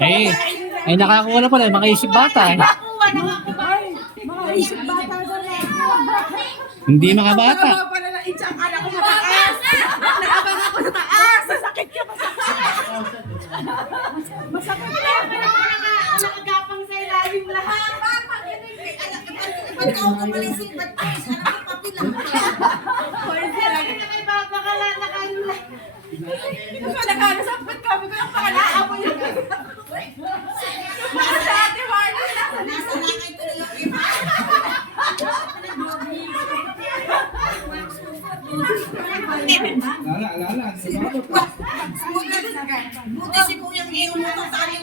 Ay nakakuha na pala, mga isip bata. Mga isip bata ko na. Hindi mga bata. Pala na itchang ala ko sa taas. Nakabang ako sa taas. Masakit ka, masakit na. Nakagapang sa ilalim lahat. Ba't ka ako malising? Ba't ka ako papilang? Pwede lang. May babakala na kayo lang. Nakakasapit kami ko yung pangalaa mo yun. Nasa ate Marlon. Nasa nakay ko na yung iba. Alala. Buti si Kuyang Iyo mo sa akin.